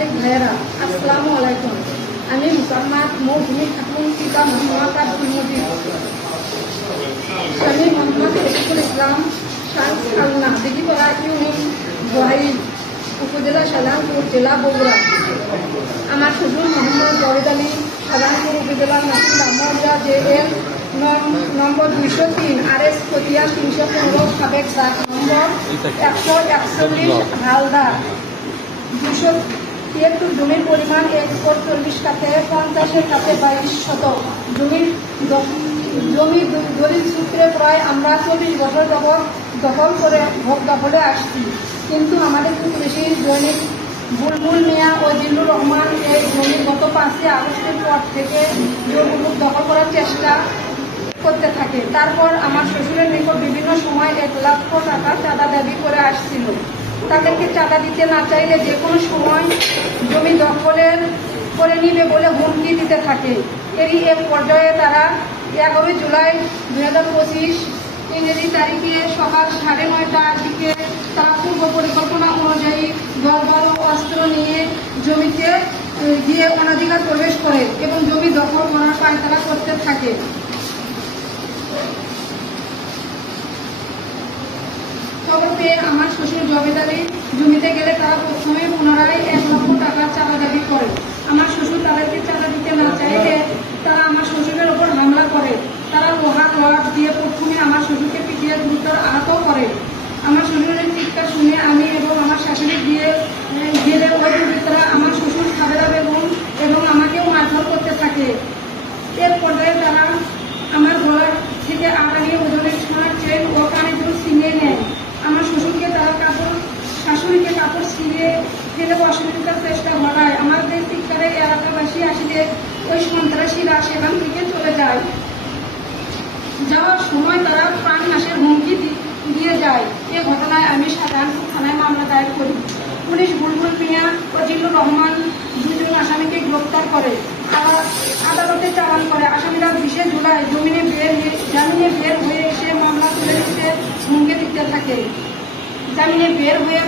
সাংবাদিক ভাইয়েরা, আসসালামু আলাইকুম। আমি মুসাম্মাদ মৌসুমী খাতুন পিতা মোহাম্মদ স্বামী মোহাম্মদ শফিকুল ইসলাম শাহ আলনা দিঘিপাড়া ইউনিট গোহাই উপজেলা সাধারণপুর, জেলা বগুড়া। আমার শ্বশুর মোহাম্মদ জহিদ আলী, সাধারণপুর উপজেলা আহমদিয়া জে এল নম্বর দুইশো তিন আর এস পতিয়া তিনশো পনেরো, সাবেক নম্বর একশো একচল্লিশ, হালদার। দুশো তিয়াত্তর জমির পরিমাণ একর চল্লিশ কাঠে পঞ্চাশের কাঠে বাইশ শতক। জমির জমি দলিল সূত্রে প্রায় আমরা চল্লিশ বছর যাবৎ দখল করে ভোগ দখলে আসছি। কিন্তু আমাদের প্রতিবেশীর দৈনিক বুলবুল মিয়া ও জিল্লুর রহমান এই জমি গত পাঁচই আগস্টের পর থেকে জমিগুলো দখল করার চেষ্টা করতে থাকে। তারপর আমার শ্বশুরের নিকট বিভিন্ন সময় এক লক্ষ টাকা চাঁদা দাবি করে আসছিল। তাদেরকে চাঁদা দিতে না চাইলে যে কোনো সময় জমি দখলের করে নিবে বলে হুমকি দিতে থাকে। এরই এক পর্যায়ে তারা এগারোই জুলাই দুই হাজার পঁচিশ ইংরেজি তারিখে সকাল সাড়ে নয়টার দিকে তারা পূর্ব পরিকল্পনা অনুযায়ী দলবল ও অস্ত্র নিয়ে জমিতে গিয়ে অনাধিকার প্রবেশ করে এবং জমি দখল করার পায়তারা করতে থাকে। পেয়ে আমার শ্বশুর জমিদারি জমিতে গেলে তারা প্রথমে পুনরায় এক লক্ষ টাকার চাঁদা দাবি করে আমার শ্বশুর তাদেরকে চাঁদা দিতে না চাইলে তারা আমার শ্বশুরের ওপর হামলা করে তারা লোহার রড দিয়ে প্রথমে আমার শ্বশুরকে পিটিয়ে গুরুতর আহত করে। আমার শ্বশুরের চিৎকার শুনে আমি এবং আমার শাশুড়ি আহ, গেলে ওই দুর্বৃত্তরা আমার শ্বশুর সাবেরা বেগম এবং আমাকেও মারধর করতে থাকে। এর পর্যায়ে তারা আমার গলার থেকে আড়ানিয়ে ওজনের সোনার চেন ও দুল ছিনিয়ে নেয়। আমার শ্বশুরকে তারা কাপড় শাশুড়িকে কাপড় ছিঁড়ে ফেলে অসুবিধার চেষ্টা ঘটায় আমাদের চিৎকারে এলাকাবাসী আসলে ওই সন্ত্রাসীরা সেখান যাওয়ার সময় তারা প্রাণ নাশের হুমকি দিয়ে যায়। এ ঘটনায় আমি সাধারণপুর থানায় মামলা দায়ের করি। পুলিশ বুলবুল মিয়া ও জিল্লুর রহমান দুজন আসামিকে গ্রেপ্তার করে। আদা- আদালতে চালান করে। আসামিরা বিশে জুলাই জমিনে বের হয়ে- জামিনে বের হয়ে এসে মামলা তুলে দিতে হুমকি দিতে থাকে। জামিনে বের হয়ে